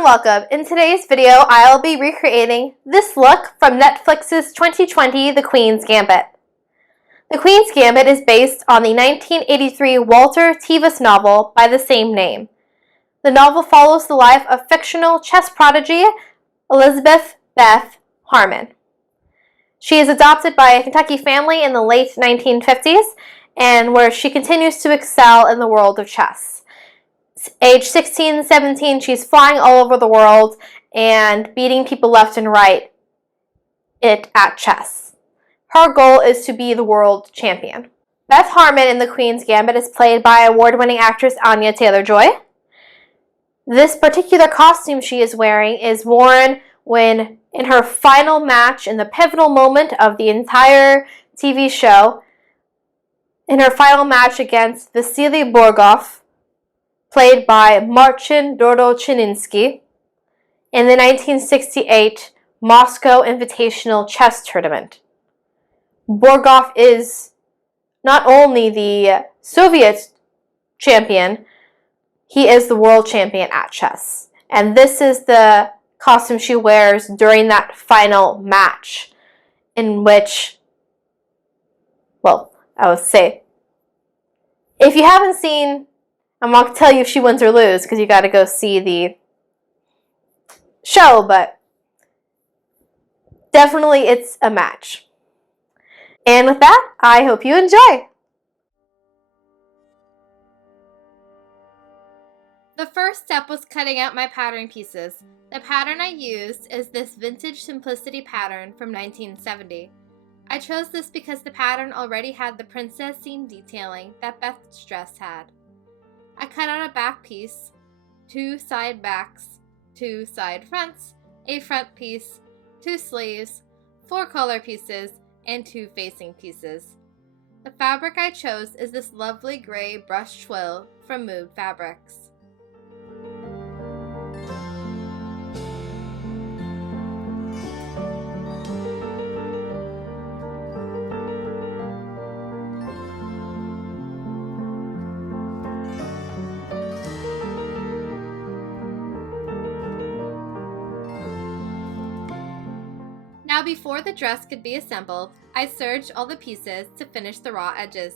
and welcome. In today's video, I'll be recreating this look from Netflix's 2020 The Queen's Gambit. The Queen's Gambit is based on the 1983 Walter Tevis novel by the same name. The novel follows the life of fictional chess prodigy Elizabeth Beth Harmon. She is adopted by a Kentucky family in the late 1950s, and where she continues to excel in the world of chess. Age 16, 17, she's flying all over the world and beating people left and right at chess. Her goal is to be the world champion. Beth Harmon in The Queen's Gambit is played by award-winning actress Anya Taylor-Joy. This particular costume she is wearing is worn when, in her final match, in the pivotal moment of the entire TV show, in her final match against Vasily Borgov, played by Marcin Dordochinsky, in the 1968 Moscow Invitational Chess Tournament. Borgov is not only the Soviet champion, he is the world champion at chess. And this is the costume she wears during that final match, in which, well, I would say, if you haven't seen, I'm not going to tell you if she wins or loses because you got to go see the show, but definitely it's a match. And with that, I hope you enjoy. The first step was cutting out my pattern pieces. The pattern I used is this Vintage Simplicity pattern from 1970. I chose this because the pattern already had the princess seam detailing that Beth's dress had. I cut out a back piece, 2 side backs, 2 side fronts, a front piece, 2 sleeves, 4 collar pieces, and 2 facing pieces. The fabric I chose is this lovely gray brushed twill from Move Fabrics. Now before the dress could be assembled, I serged all the pieces to finish the raw edges.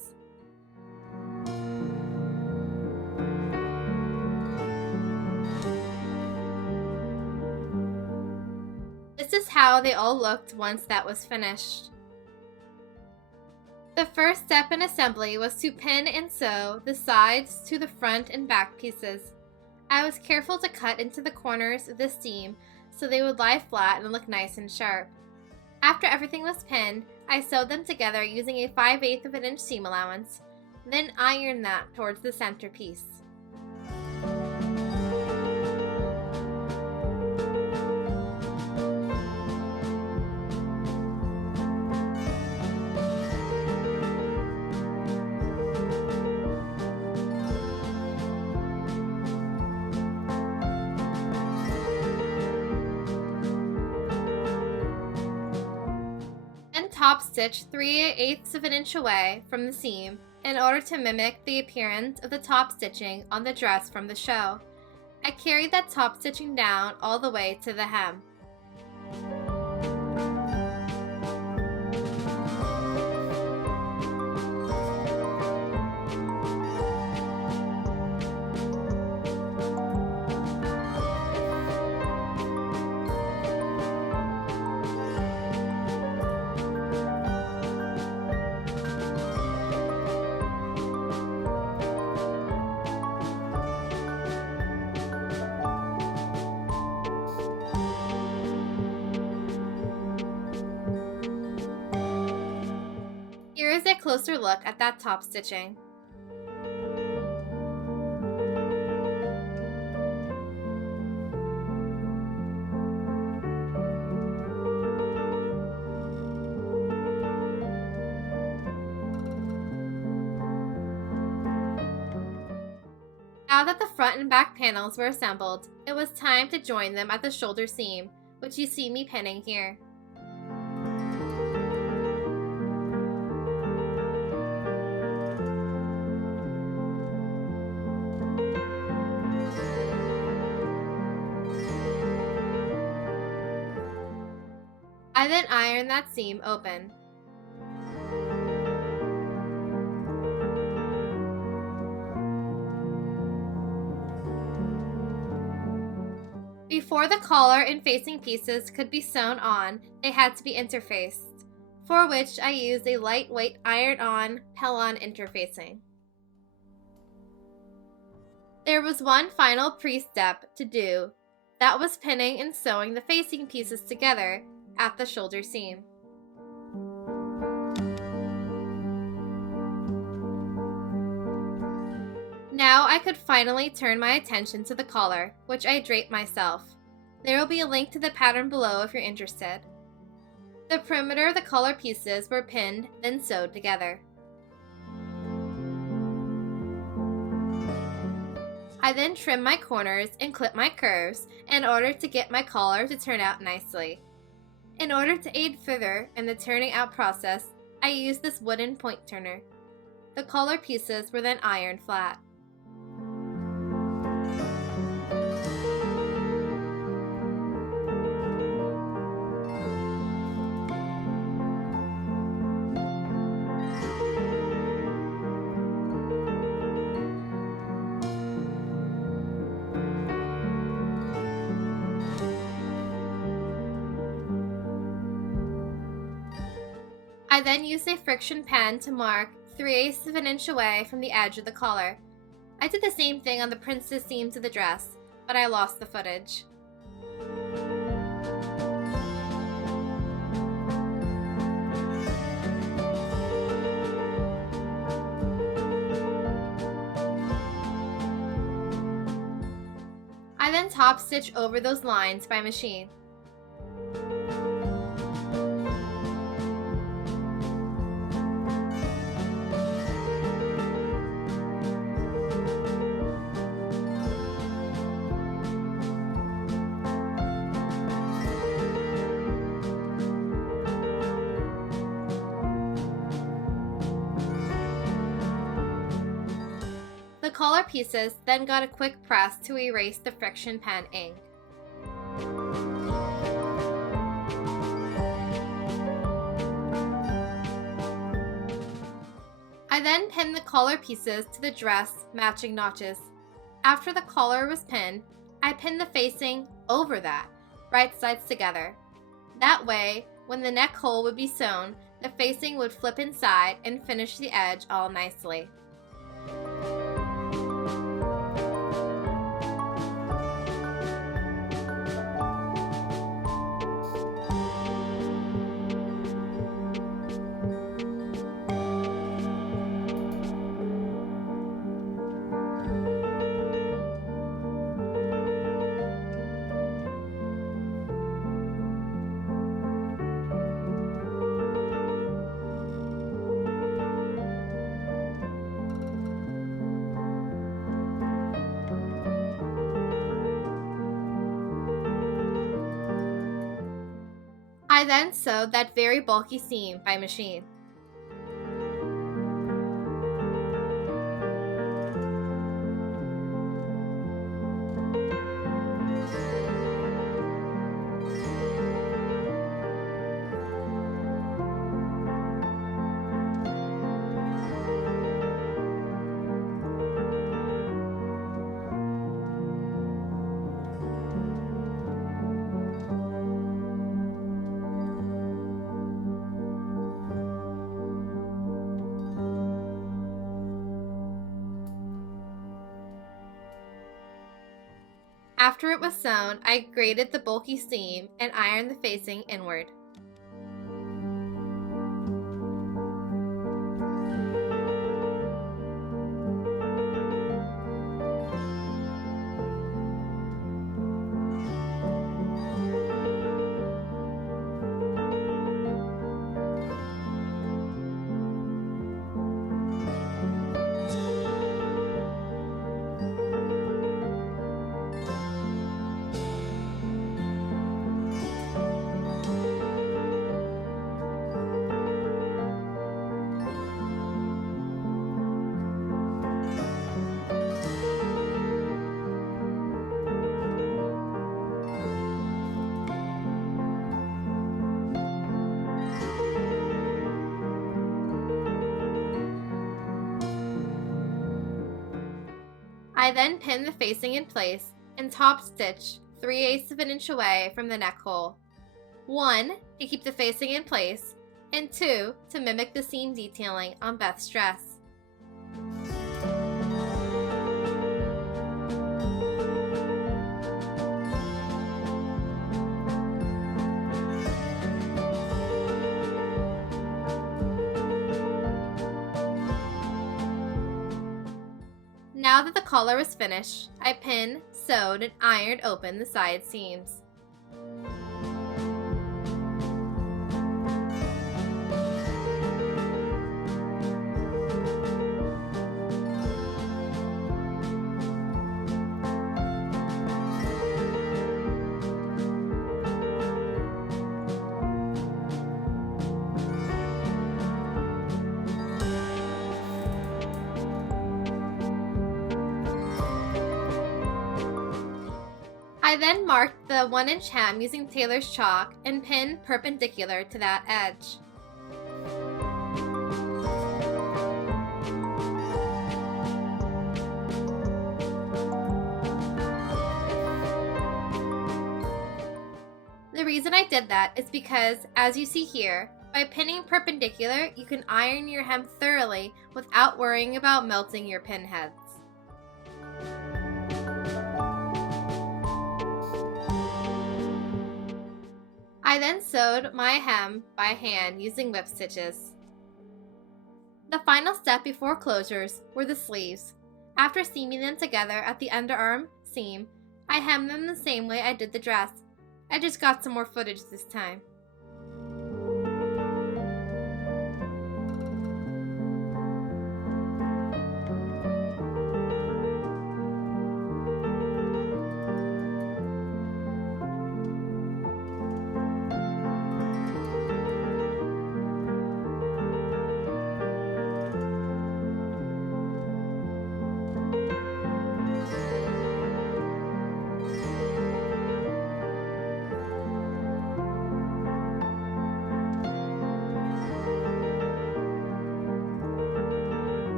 This is how they all looked once that was finished. The first step in assembly was to pin and sew the sides to the front and back pieces. I was careful to cut into the corners of the seam so they would lie flat and look nice and sharp. After everything was pinned, I sewed them together using a 5/8 of an inch seam allowance, then ironed that towards the center piece. Top stitch 3/8 of an inch away from the seam in order to mimic the appearance of the top stitching on the dress from the show. I carried that top stitching down all the way to the hem. Here is a closer look at that top stitching. Now that the front and back panels were assembled, it was time to join them at the shoulder seam, which you see me pinning here. I then iron that seam open. Before the collar and facing pieces could be sewn on, they had to be interfaced, for which I used a lightweight iron-on Pellon interfacing. There was one final pre-step to do, that was pinning and sewing the facing pieces together at the shoulder seam. Now I could finally turn my attention to the collar, which I draped myself. There will be a link to the pattern below if you're interested. The perimeter of the collar pieces were pinned, then sewed together. I then trimmed my corners and clipped my curves in order to get my collar to turn out nicely. In order to aid further in the turning out process, I used this wooden point turner. The collar pieces were then ironed flat. I then used a friction pen to mark 3/8 of an inch away from the edge of the collar. I did the same thing on the princess seams of the dress, but I lost the footage. I then top stitch over those lines by machine. The collar pieces then got a quick press to erase the friction pen ink. I then pinned the collar pieces to the dress matching notches. After the collar was pinned, I pinned the facing over that, right sides together. That way, when the neck hole would be sewn, the facing would flip inside and finish the edge all nicely. I then sewed that very bulky seam by machine. After it was sewn, I graded the bulky seam and ironed the facing inward. I then pin the facing in place and top stitch 3/8 of an inch away from the neck hole. 1, to keep the facing in place, and 2, to mimic the seam detailing on Beth's dress. Now that the collar is finished, I pinned, sewed, and ironed open the side seams. I then marked the 1-inch hem using Tailor's chalk and pinned perpendicular to that edge. The reason I did that is because, as you see here, by pinning perpendicular, you can iron your hem thoroughly without worrying about melting your pin heads. I then sewed my hem by hand using whip stitches. The final step before closures were the sleeves. After seaming them together at the underarm seam, I hemmed them the same way I did the dress. I just got some more footage this time.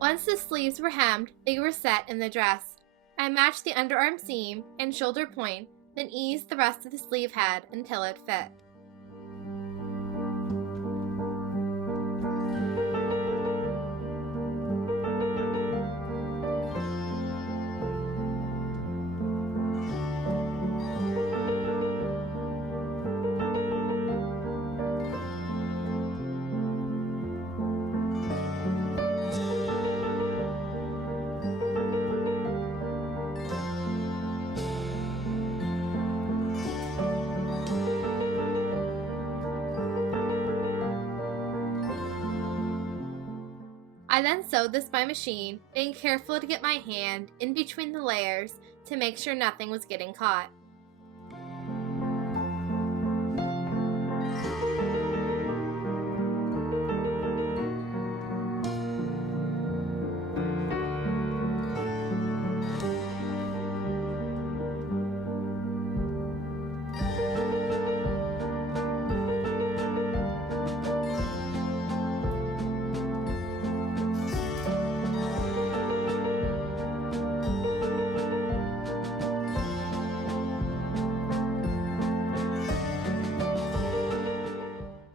Once the sleeves were hemmed, they were set in the dress. I matched the underarm seam and shoulder point, then eased the rest of the sleeve head until it fit. I then sewed this by machine, being careful to get my hand in between the layers to make sure nothing was getting caught.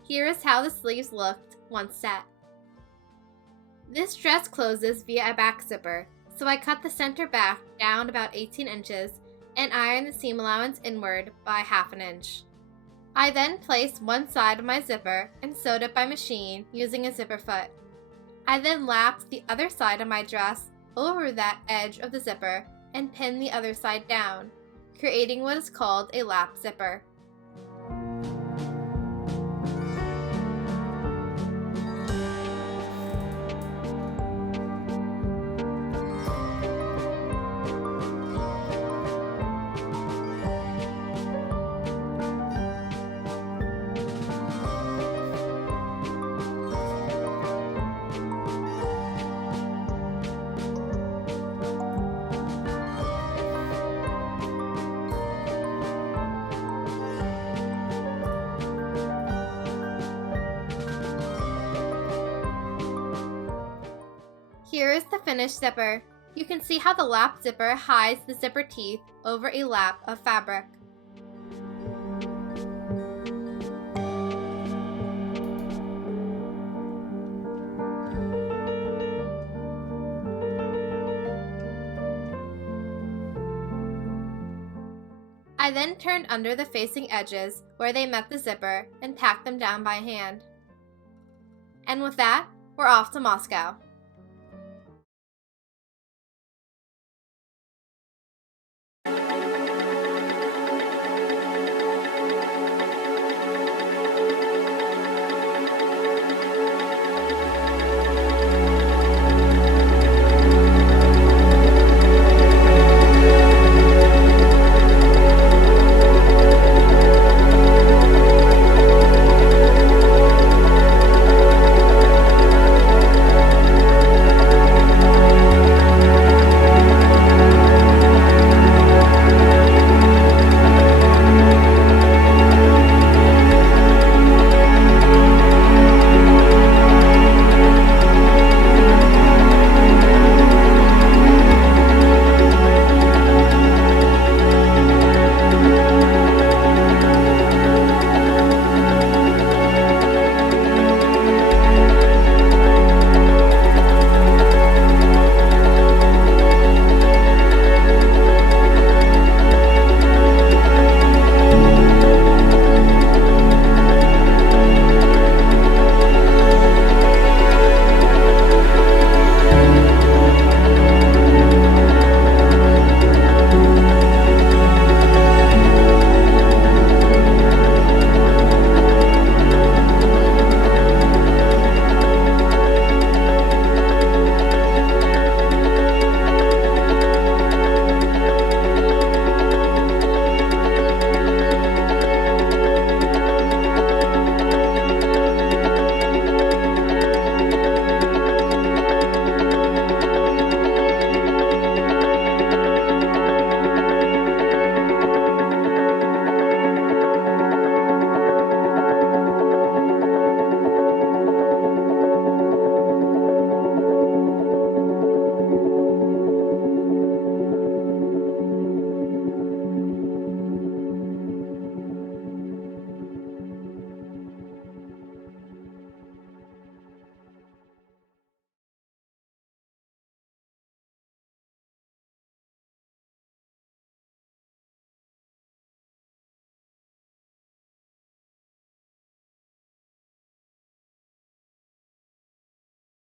Here is how the sleeves looked once set. This dress closes via a back zipper, so I cut the center back down about 18 inches and ironed the seam allowance inward by ½ inch. I then placed one side of my zipper and sewed it by machine using a zipper foot. I then lapped the other side of my dress over that edge of the zipper and pinned the other side down, creating what is called a lap zipper. Here is the finished zipper. You can see how the lap zipper hides the zipper teeth over a lap of fabric. I then turned under the facing edges where they met the zipper and tacked them down by hand. And with that, we're off to Moscow.